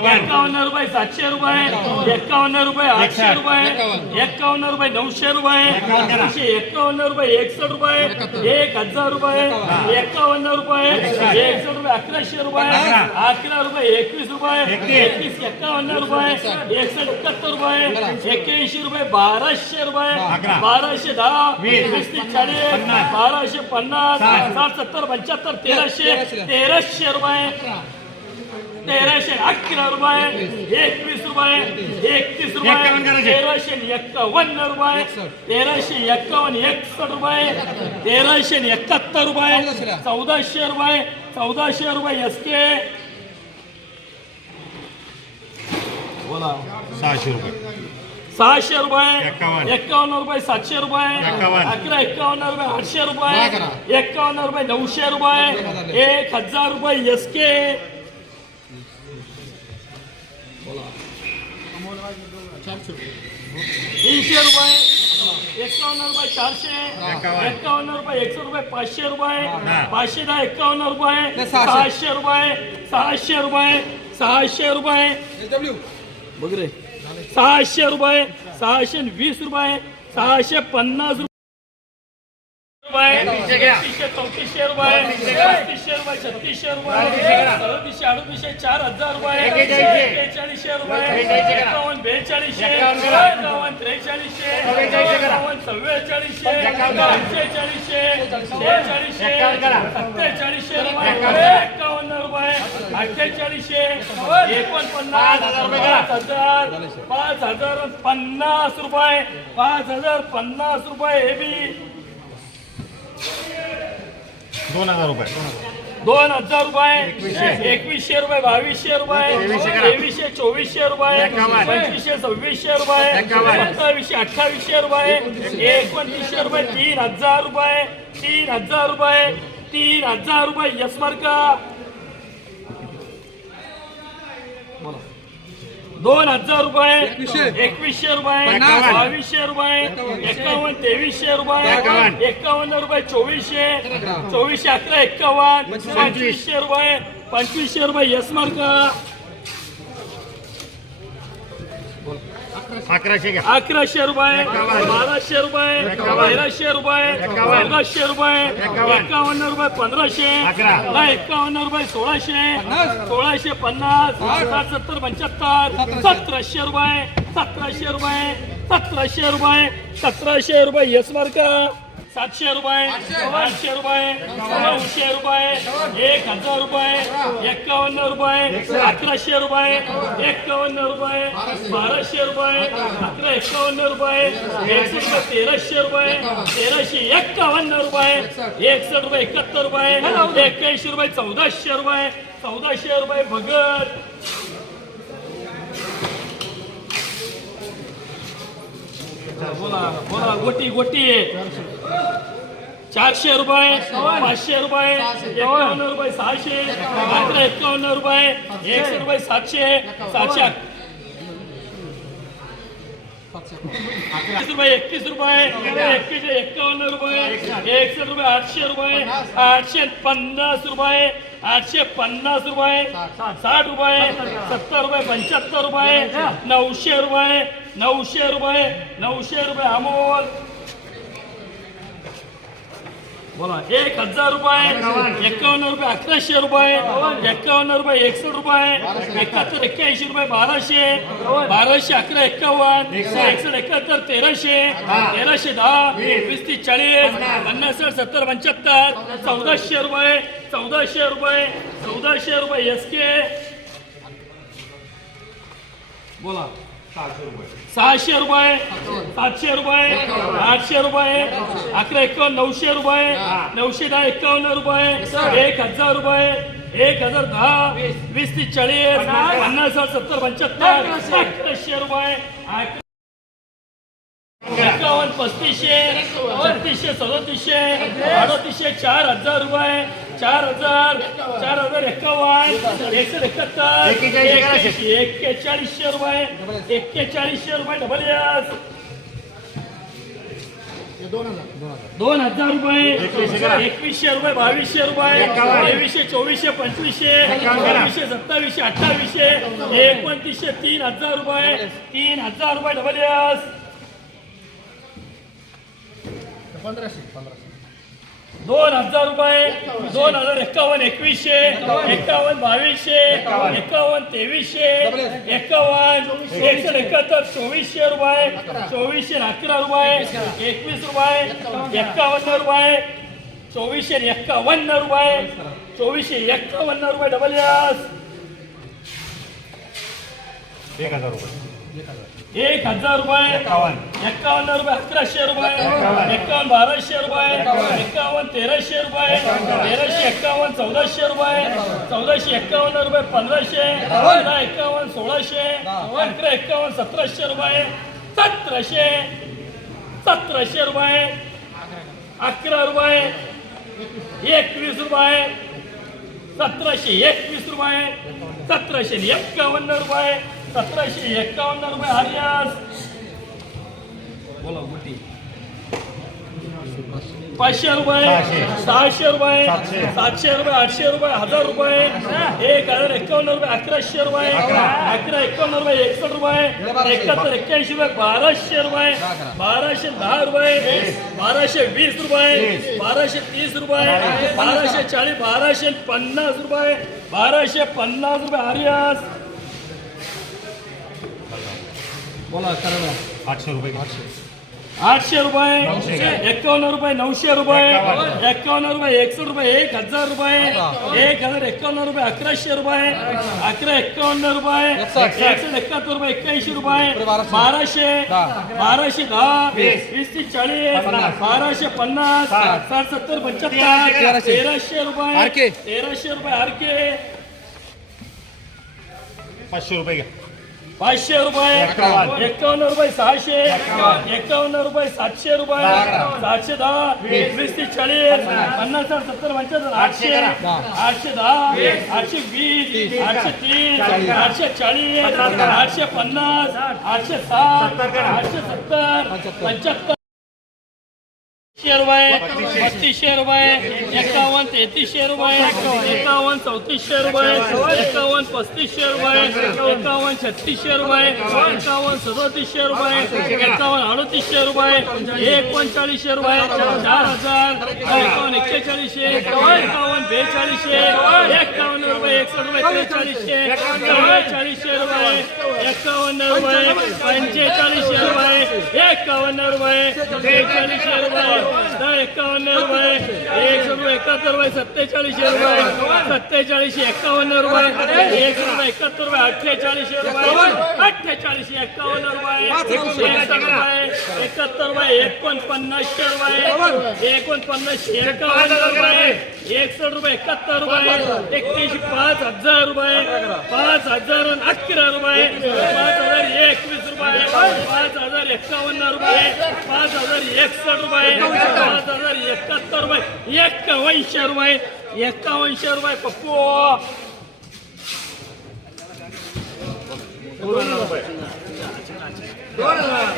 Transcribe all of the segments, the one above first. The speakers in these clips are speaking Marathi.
एकावन्न रुपये सातशे रुपये एकावन्न रुपये आठशे रुपये एकावन्न. रुपये नऊशे रुपये एकशे एकावन्न रुपये एकसष्ट रुपये एक हजार रुपये एकावन्न रुपये एकसष्ट रुपये अकराशे रुपये अकरा रुपये एकवीस रुपये एकवीस. एकावन्न रुपये एकसष्ट एकाहत्तर रुपये एक्क्याऐंशी रुपये बाराशे रुपये बाराशे दहा वीस. तीस चाळीस बाराशे पन्नास साठ. सत्तर पंच्याहत्तर तेराशे तेराशे. रुपये. तेराशे अकरा रुपये एकवीस रुपये एकतीस रुपये तेराशे एक्कावन्न रुपये तेराशे एक्कावन्न एकसष्ट रुपये तेराशे एकाहत्तर रुपये चौदाशे रुपये चौदाशे रुपये एस के बोला. सहाशे रुपये. सहाशे रुपये एक्कावन्न. रुपये सातशे रुपये. अकरा एक्कावन्न रुपये आठशे रुपये एक्कावन्न रुपये नऊशे रुपये एक हजार रुपये एस के तीनशे रुपये एक्कावन्न रुपये चारशे एक्कावन्न. एक्कावन्न रुपये एकशे रुपये पाचशे रुपये. पाचशे दहा एक्कावन्न रुपये सहाशे रुपये सहाशे रुपये सहाशे रुपये बघ रे सहाशे रुपये सहाशे वीस रुपये सहाशे पन्नास रुपये एकतीसशे चौतीसशे रुपये पस्तीसशे रुपये छत्तीसशे रुपये सदतीसशे अडतीसशे चार हजार रुपये बेचाळीसशे रुपये एकावन्न बेचाळीसशे एकावन्न त्रेचाळीसशे एकावन्न चव्वेचाळीसशे पंचेचाळीसशे शेहेचाळीसशे सत्तेचाळीसशे रुपये एकावन्न रुपये अठ्ठेचाळीसशे एकोणपन्नास पाच हजार पाच हजार पन्नास रुपये पाच हजार पन्नास रुपये हे बी दोन हजार रुपये. दोन हजार रुपये. एकवीसशे. रुपये बावीसशे रुपये. तेवीसशे चोवीसशे रुपये. पंचवीसशे सव्वीसशे रुपये. सत्तावीसशे अठ्ठावीसशे रुपये. एकोणतीसशे रुपये तीन हजार रुपये. तीन हजार रुपये. तीन हजार रुपये. यस दोन हजार रुपये एकवीसशे. रुपये. बावीसशे रुपये एकावन्न. तेवीसशे रुपये एकावन्न. रुपये चोवीसशे चोवीसशे अकरा एकावन्न पंचवीसशे रुपये पंचवीसशे रुपये यस मार्क. अकराशे घ्या अकराशे रुपये. बाराशे रुपये. तेराशे रुपये. चौदाशे रुपये एकावन्न. रुपये पंधराशे एकावन्न रुपये सोळाशे सोळाशे पन्नास सत्तर पंच्याहत्तर सतराशे रुपये सतराशे रुपये सतराशे रुपये सतराशे रुपये यस मार्क सातशे रुपये आठशे. रुपये नऊशे रुपये एक हजार रुपये एकावन्न रुपये अकराशे रुपये एकावन्न रुपये बाराशे रुपये अकरा एकावन्न रुपये रुपये तेराशे रुपये तेराशे एक्कावन्न रुपये एकसष्ट रुपये एकाहत्तर रुपये एक्क्याऐंशी रुपये चौदाशे रुपये चौदाशे रुपये भगत. बोला बोला गोटी गोटी. चारशे रुपये, पाचशे रुपये, एकावन्न रुपये सहाशे, अकरा, एकावन्न रुपये, एकशे रुपये सातशे सातशे रुपये, एकतीस रुपये रुपये रुपये, आठशे रुपये, आठशे पन्नास रुपये, आठशे पन्नास रुपये, साठ रुपये, सत्तर रुपये, पंच्याहत्तर रुपये, नऊशे रुपये नऊशे रुपये नऊशे रुपये अमोल. बोला. एक हजार रुपये एकावन्न रुपये अकराशे रुपये एकावन्न रुपये एकसष्ट रुपये एकाहत्तर एक्क्याऐंशी रुपये बाराशे बाराशे अकरा एक्कावन्न एकसष्ट एकाहत्तर तेराशे तेराशे दहा वीस तीस चाळीस पन्नास सत्तर पंच्याहत्तर चौदाशे रुपये चौदाशे रुपये चौदाशे रुपये एस के बोला. सहाशे रुपये. सातशे रुपये आठशे रुपये अकरा एकावन्न नऊशे रुपये नऊशे दहा एकावन्न रुपये एक हजार रुपये एक हजार दहा वीस ते चाळीस पन्नास हजार सत्तर पंच्याहत्तर अकराशे रुपये एकावन्न पस्तीसशे बत्तीसशे सदतीसशे अडतीसशे चार हजार रुपये चार हजार चार हजार एक्कावन्न एकशे एकाहत्तर एक्केचाळीसशे रुपये एक्केचाळीसशे रुपये डबल यस दोन हजार. रुपये एकवीसशे रुपये बावीसशे रुपये एकावन्न. तेवीसशे चोवीसशे पंचवीसशे एकावन्न. बावीसशे सत्तावीसशे अठ्ठावीसशे एकोणतीसशे तीन हजार रुपये तीन हजार रुपये डबल यस दोन हजार रुपये दोन हजार एक्कावन्न एकवीसशे एक्कावन्न. बावीसशे एक्कावन्न. तेवीसशे एक्कावन्न एकशे एकाहत्तर चोवीसशे रुपये चोवीसशे अकरा रुपये एकवीस. रुपये एक्कावन्न रुपये चोवीसशे एक्कावन्न रुपये चोवीसशे एक्कावन्न रुपये डबल यस एक हजार रुपये. एक हजार रुपये. एकावन्न. एक्कावन्न रुपये अकराशे रुपये. एक्कावन्न बाराशे रुपये. एक्कावन्न तेराशे रुपये. तेराशे एक्कावन्न चौदाशे रुपये. चौदाशे एक्कावन्न रुपये पंधराशे. पंधरा एक्कावन्न सोळाशे. अकरा एक्कावन्न सतराशे रुपये. सतराशे. सतराशे रुपये. अकरा रुपये. एकवीस रुपये. सतराशे एकवीस रुपये. सतराशे एक्कावन्न रुपये. सतराशे एक्कावन्न रुपये हरियास पाचशे रुपये सहाशे. रुपये सातशे. रुपये आठशे रुपये हजार रुपये. एक हजार एक्कावन्न रुपये अकराशे रुपये. अकरा. एक्कावन्न रुपये एकसष्ट रुपये. एकाहत्तर एक्क्याऐंशी रुपये बाराशे रुपये. बाराशे दहा रुपये. बाराशे वीस रुपये. बाराशे तीस रुपये. बाराशे चाळीस बाराशे पन्नास रुपये. बाराशे पन्नास रुपये हरियास आठशे रुपये आठशे. रुपये. नऊशे. एक्कावन्न रुपये नऊशे रुपये. एक्कावन्न. एक्कावन्न रुपये एकसष्ट रुपये एक हज़ार रुपये. एक हज़ार एक्कावन्न रुपये अकराशे रुपये. अकरा एक्कावन्न रुपये. एकशे एकाहत्तर रुपये एक्क्याऐंशी रुपये. बाराशे. बाराशे दहा. वीस. तीस चाळीस. बाराशे पन्नास. साठ. सत्तर पंच्याहत्तर. तेराशे रुपये. तेराशे रुपये आरके पाचशे रुपये घ्या. पाचशे रुपये. एक्कावन्न. रुपये सहाशे. एक्कावन्न रुपये सातशे रुपये. सातशे दहा. वीस. तीस चाळीस. पन्नास. साठ सत्तर पंच्याहत्तर. आठशे आठशे. दहा. आठशे वीस. आठशे तीस. आठशे चाळीस. आठशे पन्नास. आठशे साठ. आठशे सत्तर. पंच्याहत्तर. रुपये बत्तीसशे रुपये एकावन्न तेहतीसशे रुपये एकावन्न चौतीसशे रुपये एकावन्न पस्तीसशे रुपये एकावन्न छत्तीसशे रुपये एकावन्न सदोतीसशे रुपये एकावन्न अडतीसशे रुपये एकोणचाळीसशे रुपये चार हजार एकावन्न एकावन्न बेचाळीसशे एकावन्न रुपये एकसष्ट रुपये त्रेचाळीसशे चव्वेचाळीसशे रुपये एकावन्न रुपये पंचेचाळीसशे रुपये एकावन्न रुपये बेचाळीसशे रुपये एकावन्न रुपये एकशे रुपये एकाहत्तर रुपये सत्तेचाळीसशे रुपये सत्तेचाळीसशे एकावन्न रुपये एक रुपये एकाहत्तर रुपये अठ्ठेचाळीसशे रुपये अठ्ठेचाळीसशे एकावन्न रुपये एकसष्ट रुपये एकाहत्तर रुपये एकोणपन्नासशे रुपये एकोणपन्नासशे एकावन्न रुपये. एकसष्ट रुपये एकाहत्तर रुपये एकतीस पाच हजार रुपये पाच हजार अकरा रुपये पाच हजार एकवीस रुपये पाच हजार एकावन्न रुपये पाच हजार एकसठ रुपये पाच हजार एकाहत्तर रुपये एक्कावनशे रुपये एक्कावनशे रुपये पप्पू.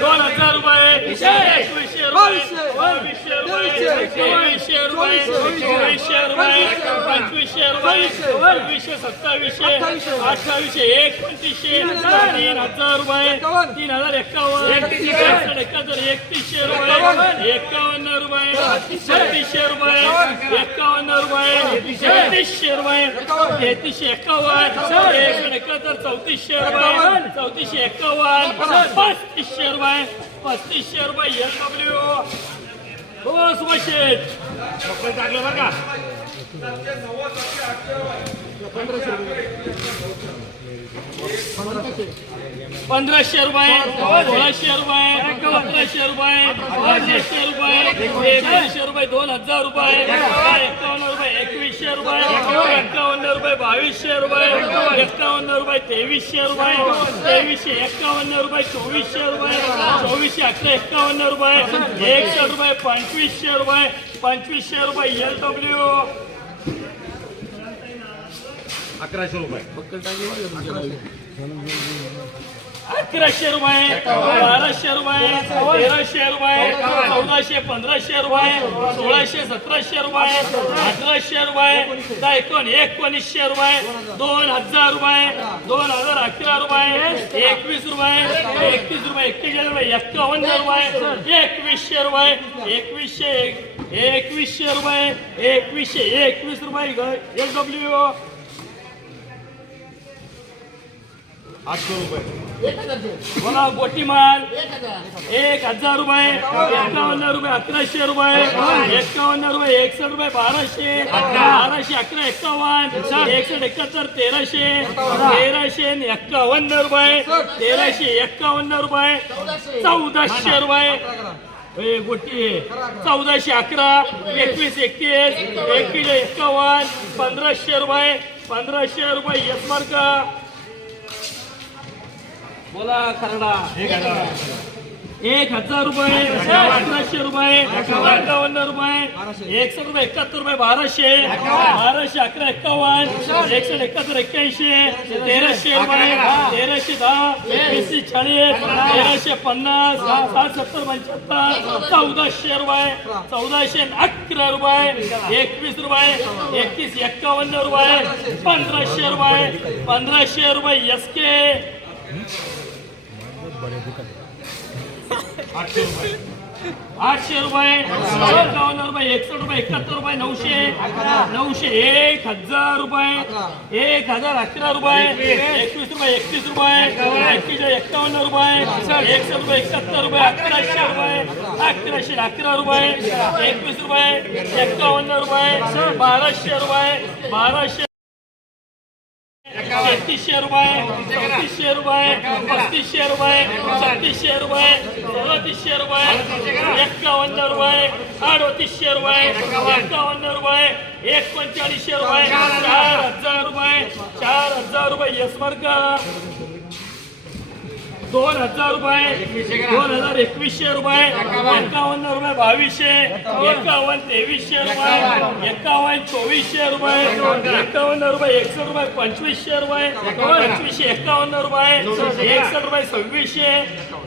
दोन हजार रुपये एकवीसशे रुपये बावीसशे रुपये चोवीसशे रुपये चोवीसशे रुपये पंचवीसशे रुपये सव्वीसशे सत्तावीसशे अठ्ठावीसशे एकोणतीसशे तीन हजार रुपये तीन हजार एक्कावन्न एकाहत्तर एकतीसशे रुपये एकावन्न रुपये छत्तीसशे रुपये एकावन्न रुपये छत्तीसशे रुपये तेहतीसशे एकावन्न एकशे एकाहत्तर चौतीसशे रुपये चौतीसशे एकावन्न पस्तीसशे रुपये पस्तीसशे रुपये एल डब्ल्यू हो सुभाष शेठ टाकलं बरं का? पंधराशे रुपये. सोळाशे रुपये सतराशे रुपये पाचशे रुपये एकोणीसशे रुपये दोन हजार रुपये एकावन्न रुपये एकवीसशे रुपये एकावन्न रुपये बावीसशे रुपये एकावन्न रुपये तेवीसशे रुपये तेवीसशे एकावन्न रुपये चोवीसशे रुपये चोवीसशे अकरा एकावन्न रुपये एकशे रुपये पंचवीसशे रुपये पंचवीसशे रुपये एल डब्ल्यू अकराशे रुपये. अकराशे रुपये बाराशे रुपये तेराशे रुपये चौदाशे पंधराशे रुपये सोळाशे सतराशे रुपये अठराशे रुपये एकोण एकोणीसशे रुपये दोन हजार रुपये दोन हजार अकरा रुपये एकवीस रुपये एकतीस रुपये एक्केचाळीस रुपये एक्कावन्न रुपये एकवीसशे रुपये एकवीसशे एक- एकवीसशे रुपये एकवीसशे एकवीस रुपये एल डब्ल्यू आठशे रुपये. बोला गोटीमाल एक हजार. रुपये. एकावन्न रुपये अकराशे रुपये. एकावन्न रुपये एकसष्ट रुपये बाराशे. बाराशे अकरा एकावन्न. एकसष्ट एकाहत्तर तेराशे. तेराशे एक्कावन्न रुपये. तेराशे एक्कावन्न रुपये. चौदाशे रुपये. गोटी. चौदाशे अकरा एकवीस एकतीस एकवीस एक्कावन्न पंधराशे रुपये. पंधराशे रुपये येस मार्क. बोला खरडा. एक हजार. रुपये अकराशे रुपये एकावन्न रुपये एकसष्ट रुपये एकाहत्तर रुपये बाराशे. बाराशे अकरा एक्कावन्न एकसष्ट एकाहत्तर एक्क्याऐंशी. तेराशे. रुपये. तेराशे दहा. वीसशे चाळीस. तेराशे पन्नास. सात सत्तर पंच्याहत्तर. चौदाशे रुपये. चौदाशे अकरा रुपये. एकवीस रुपये. एकतीस एक्कावन्न रुपये. पंधराशे रुपये. पंधराशे रुपये एस के आठशे रुपये. आठशे रुपये बावन्न रुपये एकसष्ट रुपये एकाहत्तर रुपये नऊशे नऊशे एक हजार रुपये एक हजार अकरा रुपये एकवीस रुपये एकतीस रुपये एकवीस एक्कावन्न रुपये एकसष्ट रुपये एकाहत्तर रुपये अकराशे रुपये अकराशे अकरा रुपये एकवीस रुपये एक्कावन्न रुपये बाराशे रुपये बाराशे एकतीसशे रुपये चौतीसशे रुपये पस्तीसशे रुपये छत्तीसशे रुपये सदतीसशे रुपये एक्कावन्न रुपये अडतीसशे रुपये एक्कावन्न रुपये एक पंचेचाळीसशे रुपये चार हजार रुपये चार हजार रुपये. यस मार्ग दोन हजार रुपये दोन हजार एकवीसशे रुपये एकावन्न रुपये बावीसशे एकावन्न तेवीसशे रुपये एकावन्न चोवीसशे रुपये एकावन्न रुपये एकसष्ट रुपये पंचवीसशे रुपये पंचवीसशे एकावन्न रुपये एकसष्ट रुपये सव्वीसशे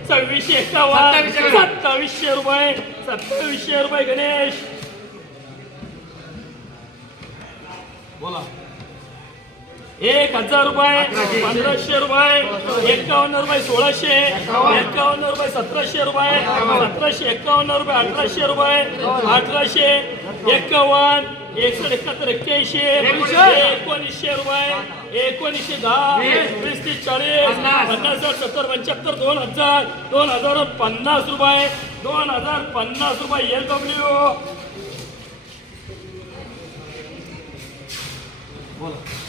सव्वीसशे एकावन्न सत्तावीसशे रुपये सत्तावीसशे रुपये गणेश. बोला. एक हजार रुपये पंधराशे रुपये एकावन्न रुपये सोळाशे एकावन्न रुपये सतराशे रुपये सतराशे एकावन्न रुपये अठराशे रुपये अठराशे एकावन्न एकशे एकाहत्तर एक्क्याऐंशी एकोणीसशे रुपये एकोणीसशे दहा वीस तीस चाळीस पन्नास हजार सत्तर पंच्याहत्तर दोन हजार दोन हजार पन्नास रुपये दोन हजार पन्नास रुपये एल डब्ल्यू बोला.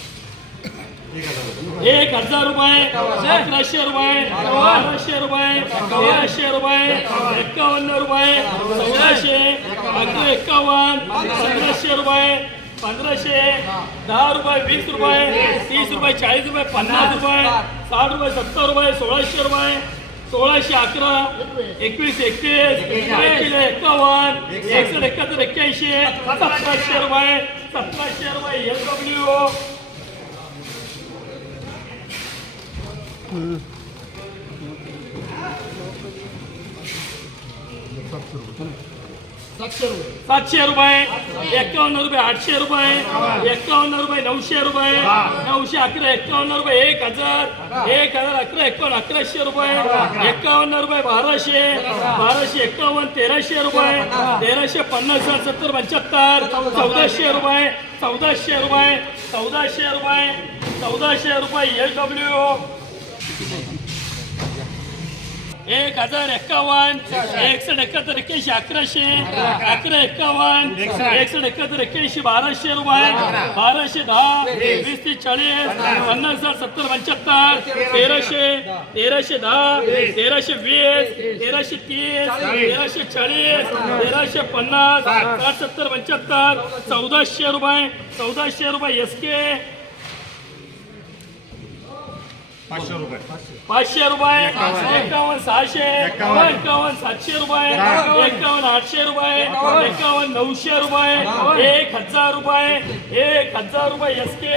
एक हजार रुपये अकराशे रुपये बाराशे रुपये तेराशे रुपये एकावन्न रुपये चौदाशे अकरा एकावन्न पंधराशे रुपये पंधराशे दहा रुपये वीस रुपये तीस रुपये चाळीस रुपये पन्नास रुपये साठ रुपये सत्तर रुपये सोळाशे रुपये सोळाशे अकरा एकवीस एकतीस एकवीस एकावन्न एकसष्ट एकाहत्तर एक्क्याऐंशी सतराशे रुपये सतराशे रुपये एल डब्ल्यू सातशे रुपये. एकावन्न रुपये आठशे रुपये. एकावन्न रुपये नऊशे रुपये. नऊशे अकरा एकावन्न रुपये एक हजार. एक हजार अकरा एकावन्न अकराशे रुपये. एकावन्न रुपये बाराशे. बाराशे एकावन्न तेराशे रुपये. तेराशे पन्नास सत्तर पंच्याहत्तर. चौदाशे रुपये. चौदाशे रुपये. चौदाशे रुपये. चौदाशे रुपये. एल डब्ल्यू एक हजार एक्कावन्न एकसष्ट एकाहत्तर एक्क्याऐंशी अकराशे अकरा एक्कावन्न एकसष्ट एकाहत्तर एक्क्याऐंशी बाराशे रुपये बाराशे दहा वीस ते चाळीस पन्नास हजार सत्तर पंच्याहत्तर तेराशे तेराशे दहा तेराशे वीस तेराशे तीस तेराशे चाळीस तेराशे पन्नास साठ सत्तर पंच्याहत्तर चौदाशे रुपये चौदाशे रुपये एस के पाचशे रुपये. पाचशे रुपये एकावन्न. सहाशे एकावन्न. सातशे रुपये एकावन्न. आठशे रुपये एकावन्न. नऊशे रुपये एक हजार रुपये एक हजार रुपये एस के